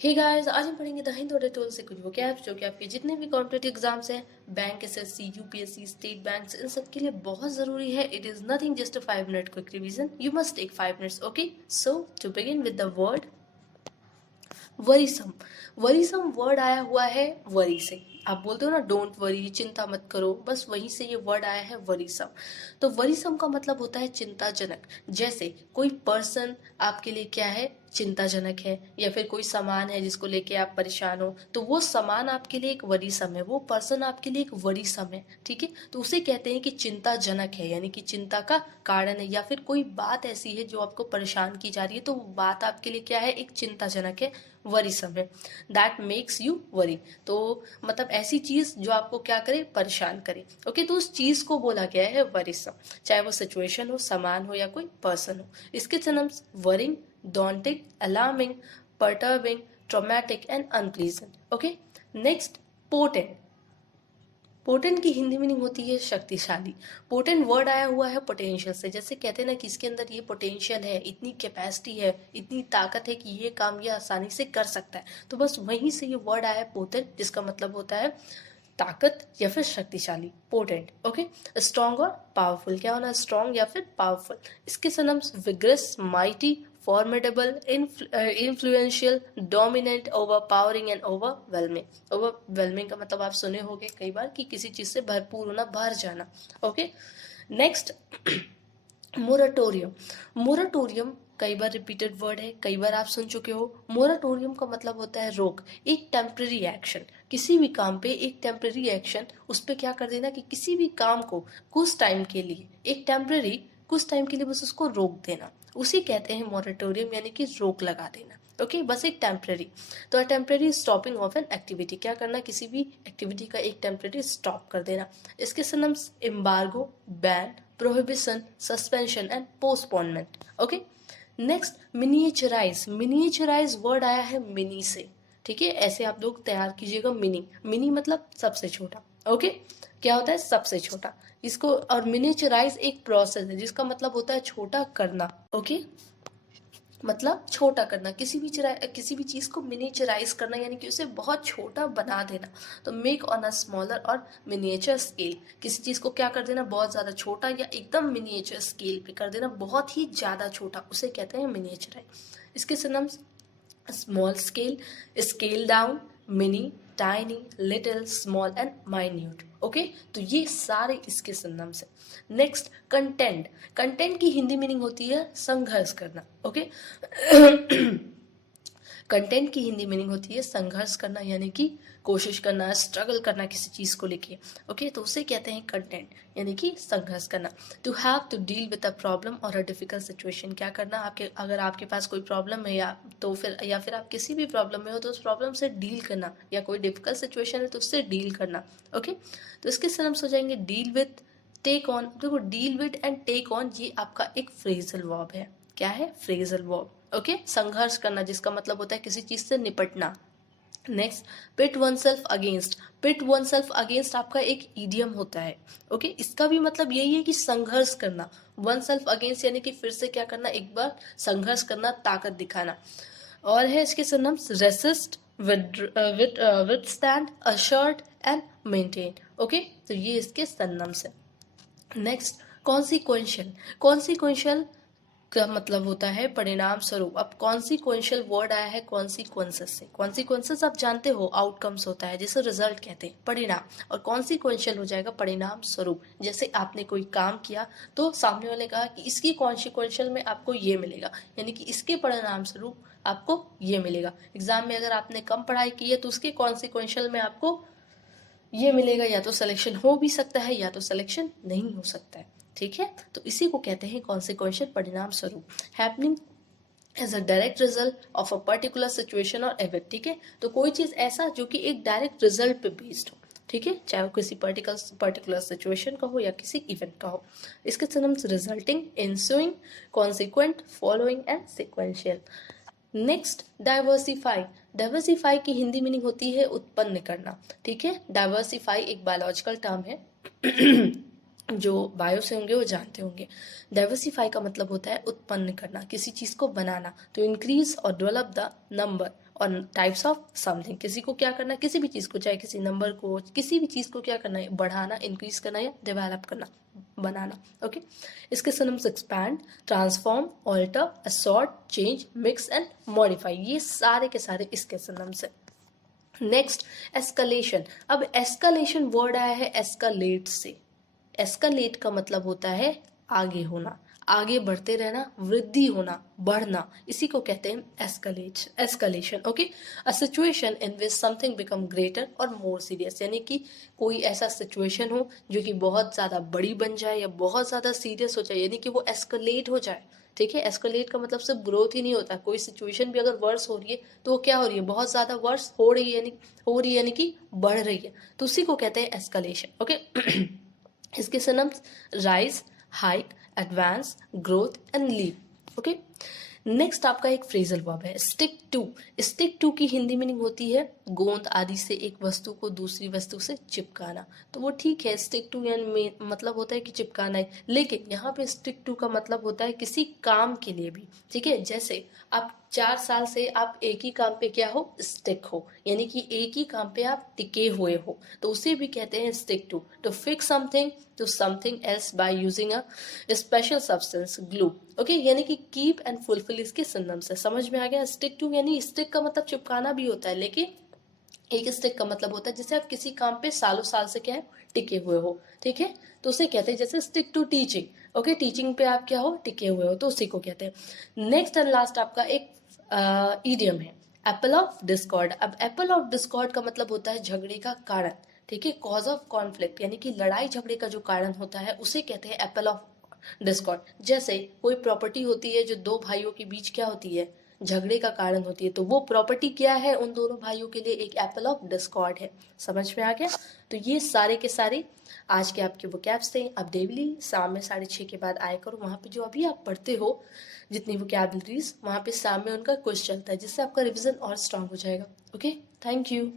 Hey guys, आज हम पढ़ेंगे द हिंद ऑडियो टूल से कुछ vocabs जो कि आपके जितने भी कॉम्पिटिटिव एग्जाम्स हैं, bank, SSC, UPSC, state bank, इन सब के लिए बहुत जरूरी है. It is nothing just a 5 minute quick revision. You must take 5 minutes. Okay, so to begin with the word worrisome. Worrisome word आया हुआ है वरी से. आप बोलते हो ना डोंट वरी, चिंता मत करो, बस वहीं से ये वर्ड आया है वरीसम. तो वरीसम का मतलब होता है चिंताजनक. जैसे कोई पर्सन आपके लिए क्या है, चिंताजनक है, या फिर कोई सामान है जिसको लेके आप परेशान हो, तो वो सामान आपके लिए एक वरीसम है, वो पर्सन आपके लिए एक वरीसम है. ठीक है, तो उसे कहते हैं कि चिंताजनक है, यानी कि चिंता का कारण है, या फिर कोई बात ऐसी है जो आपको परेशान की जा रही है, तो वो बात आपके लिए क्या है, एक चिंताजनक है, वरीसम है. That makes you worry. तो मतलब ऐसी चीज जो आपको क्या करे, परेशान करे. ओके, तो उस चीज को बोला गया है वरीसम, चाहे वो सिचुएशन हो, सामान हो, या कोई पर्सन हो. इसके synonyms worrying, daunting, alarming, perturbing, traumatic and unpleasant. Okay, next, potent. Potent की हिंदी मीनिंग होती है शक्तिशाली. पोटेंट वर्ड आया हुआ है पोटेंशियल से. जैसे कहते हैं ना कि इसके अंदर ये पोटेंशियल है, इतनी कैपेसिटी है, इतनी ताकत है कि ये काम ये आसानी से कर सकता है. तो बस वहीं से ये वर्ड आया है पोटेंट, जिसका मतलब होता है ताकत या फिर शक्तिशाली. पोटेंट. ओके, स्ट्रॉन्ग और पावरफुल. क्या होना, स्ट्रॉन्ग या फिर पावरफुल. इसके synonyms vigorous, mighty, formidable, influential, dominant, overpowering and overwhelming. overwhelming का मतलब आप सुने होंगे कई बार कि किसी चीज से भरपूर होना, भर जाना. Okay, next, moratorium. मोराटोरियम कई बार रिपीटेड वर्ड है, कई बार आप सुन चुके हो. मोराटोरियम का मतलब होता है रोक, एक टेम्पररी एक्शन. किसी भी काम पे एक टेम्पररी एक्शन, उस पर क्या कर देना कि किसी भी काम को कुछ टाइम के लिए, एक टेम्पररी कुछ टाइम के लिए बस उसको रोक देना, उसी कहते हैं मोरेटोरियम, यानी कि रोक लगा देना. ओके, बस एक टेम्पररी. तो temporary stopping of an activity, क्या करना, किसी भी एक्टिविटी का एक टेम्पररी स्टॉप कर देना. इसके synonyms embargo, ban, prohibition, suspension and postponement. Okay, next, miniaturise. Miniaturise word आया है मिनी से. ठीक है, ऐसे आप लोग तैयार कीजिएगा. मिनी, मिनी मतलब सबसे छोटा. ओके, क्या होता है, सबसे छोटा. इसको, और मिनिएचराइज एक प्रोसेस है जिसका मतलब होता है छोटा करना. ओके, मतलब छोटा करना, किसी भी चीज को मिनिएचराइज करना, यानी कि उसे बहुत छोटा बना देना. तो मेक ऑन अ स्मॉलर और मिनिएचर स्केल. किसी चीज को क्या कर देना, बहुत ज्यादा छोटा, या एकदम मिनिएचर स्केल पे कर देना, बहुत ही ज्यादा छोटा, उसे कहते हैं मिनिएचराइज. इसके synonyms small scale, scale down, mini, tiny, little, small and minute. Okay, तो ये सारे इसके सिनोनिम्स हैं. Next, content. कंटेंट की हिंदी मीनिंग होती है संघर्ष करना. ओके, कंटेंट की हिंदी मीनिंग होती है संघर्ष करना, यानी कि कोशिश करना, स्ट्रगल करना किसी चीज को लेके. ओके, तो उसे कहते हैं कंटेंट, यानी कि संघर्ष करना. To have to deal with a problem और अ डिफिकल्ट सिचुएशन. क्या करना, आपके अगर आपके पास कोई प्रॉब्लम है, या फिर आप किसी भी प्रॉब्लम में हो, तो उस प्रॉब्लम से डील करना, या कोई डिफिकल्ट सिचुएशन है तो उससे डील करना. ओके, तो इसके सिनोनिम्स हो जाएंगे डील विद, टेक ऑन. देखो, deal with and take on ये आपका एक फ्रेजल वर्ब है. क्या है, फ्रेजल वर्ब. ओके, संघर्ष करना जिसका मतलब होता है किसी चीज से निपटना. नेक्स्ट, पिट वन सेल्फ अगेंस्ट. पिट वन सेल्फ अगेंस्ट आपका एक इडियम होता है. ओके, इसका भी मतलब यही है कि संघर्ष करना. वन सेल्फ अगेंस्ट यानी कि फिर से क्या करना, एक बार संघर्ष करना, ताकत दिखाना. और है इसके synonyms resist, withstand, assert and maintain. Okay, तो ये इसके सिनोनिम्स है. Next, consequential. कॉन्सिक्वेंशियल का मतलब होता है परिणाम स्वरूप. अब कॉन्सिक्वेंशियल वर्ड आया है कॉन्सिक्वेंसेस से. कॉन्सिक्वेंसेस आप जानते हो आउटकम्स होता है, जिसे रिजल्ट कहते हैं, परिणाम. और कॉन्सिक्वेंशियल हो जाएगा परिणाम स्वरूप. जैसे आपने कोई काम किया तो सामने वाले कहा कि इसकी कॉन्सिक्वेंशियल में आपको ये मिलेगा, यानी कि इसके परिणाम स्वरूप आपको ये मिलेगा. एग्जाम में अगर आपने कम पढ़ाई की है तो उसके कॉन्सिक्वेंशियल में आपको ये मिलेगा, या तो सिलेक्शन हो भी सकता है या तो सिलेक्शन नहीं हो सकता है. ठीक है, तो इसी को कहते हैं कॉन्सिक्वेंशियल, परिणाम स्वरूप. Happening as a direct result of a particular situation और इवेंट. ठीक है, तो कोई चीज ऐसा जो कि एक डायरेक्ट रिजल्ट पे बेस्ड हो. ठीक है, चाहे वो किसी पर्टिकुलर सिचुएशन का हो या किसी इवेंट का हो. इसके synonyms resulting, ensuing, consequent, following and sequential. Next, diversify. Diversify की हिंदी मीनिंग होती है उत्पन्न करना. ठीक है, डाइवर्सिफाई एक बायोलॉजिकल टर्म है. जो बायो से होंगे वो जानते होंगे. डाइवर्सिफाई का मतलब होता है उत्पन्न करना, किसी चीज को बनाना. तो इंक्रीज और डेवलप द नंबर और टाइप्स ऑफ समथिंग, किसी को क्या करना है, किसी भी चीज़ को, चाहे किसी नंबर को, किसी भी चीज़ को क्या करना है, बढ़ाना, इंक्रीज करना या डेवलप करना, बनाना। ओके, इसके synonyms expand, transform, alter, assort, change, mix and modify, ये सारे के सारे इसके सिनोनिम्स है। Next, escalation. अब एस्कलेशन वर्ड आया है एस्कलेट से। एस्कलेट का मतलब होता है आगे होना, आगे बढ़ते रहना, वृद्धि होना, बढ़ना, इसी को कहते हैं escalation. Okay, a situation in which something become greater और मोर सीरियस, यानी कि कोई ऐसा सिचुएशन हो जो कि बहुत ज़्यादा बड़ी बन जाए या बहुत ज़्यादा सीरियस हो जाए, यानी कि वो एस्कलेट हो जाए। ठीक है, एस्केलेट का मतलब सिर्फ ग्रोथ ही नहीं होता, कोई सिचुएशन भी अगर वर्स हो रही है तो वो क्या हो रही है, बहुत ज्यादा वर्स हो रही है, यानी कि बढ़ रही है, तो उसी को कहते हैं एस्केलेशन। ओके इसके synonyms rise, hike, advance, growth and leap. Okay, next आपका एक फ्रेजल वर्ब है स्टिक टू। स्टिक टू की हिंदी मीनिंग होती है गोंद आदि से एक वस्तु को दूसरी वस्तु से चिपकाना। तो वो ठीक है, स्टिक टू यानी मतलब होता है कि चिपकाना है, लेकिन यहाँ पे स्टिक टू का मतलब होता है किसी काम के लिए भी। ठीक है, जैसे आप 4 साल से आप एक ही काम पे क्या हो, स्टिक हो, यानी कि एक ही काम पे आप टिके हुए हो, तो उसे भी कहते हैं stick to fix something to something else by using a special substance, glue. Okay, यानी कि कीप एंड फुलफिल इसके सिनोनिम्स है। समझ में आ गया? स्टिक टू यानी स्टिक का मतलब चिपकाना भी होता है, लेकिन एक स्टिक का मतलब होता है जैसे आप किसी काम पे सालों साल से क्या है, टिके हुए हो। ठीक है, तो उसे कहते हैं जैसे stick to teaching. Okay, teaching पे आप क्या हो, टिके हुए हो, तो उसी को कहते हैं। नेक्स्ट एंड लास्ट आपका एक ईडियम है एप्पल ऑफ डिस्कॉर्ड। अब एप्पल ऑफ डिस्कॉर्ड का मतलब होता है झगड़े का कारण। ठीक है, कॉज ऑफ कॉन्फ्लिक्ट, यानी कि लड़ाई झगड़े का जो कारण होता है उसे कहते हैं एप्पल ऑफ डिस्कॉर्ड। जैसे कोई प्रॉपर्टी होती है जो दो भाइयों के बीच क्या होती है, झगड़े का कारण होती है, तो वो प्रॉपर्टी क्या है, उन दोनों भाइयों के लिए एक एप्पल ऑफ डिस्कॉर्ड है। समझ में आ गया? तो ये सारे के सारे आज के आपके वोकैब्स थे। अब डेली शाम में 6:30 के बाद आया करो, वहाँ पे जो अभी आप पढ़ते हो जितनी वोकैबलरीज, वहाँ पे शाम में उनका क्विज चलता है, जिससे आपका रिविजन और स्ट्रांग हो जाएगा। Okay, thank you.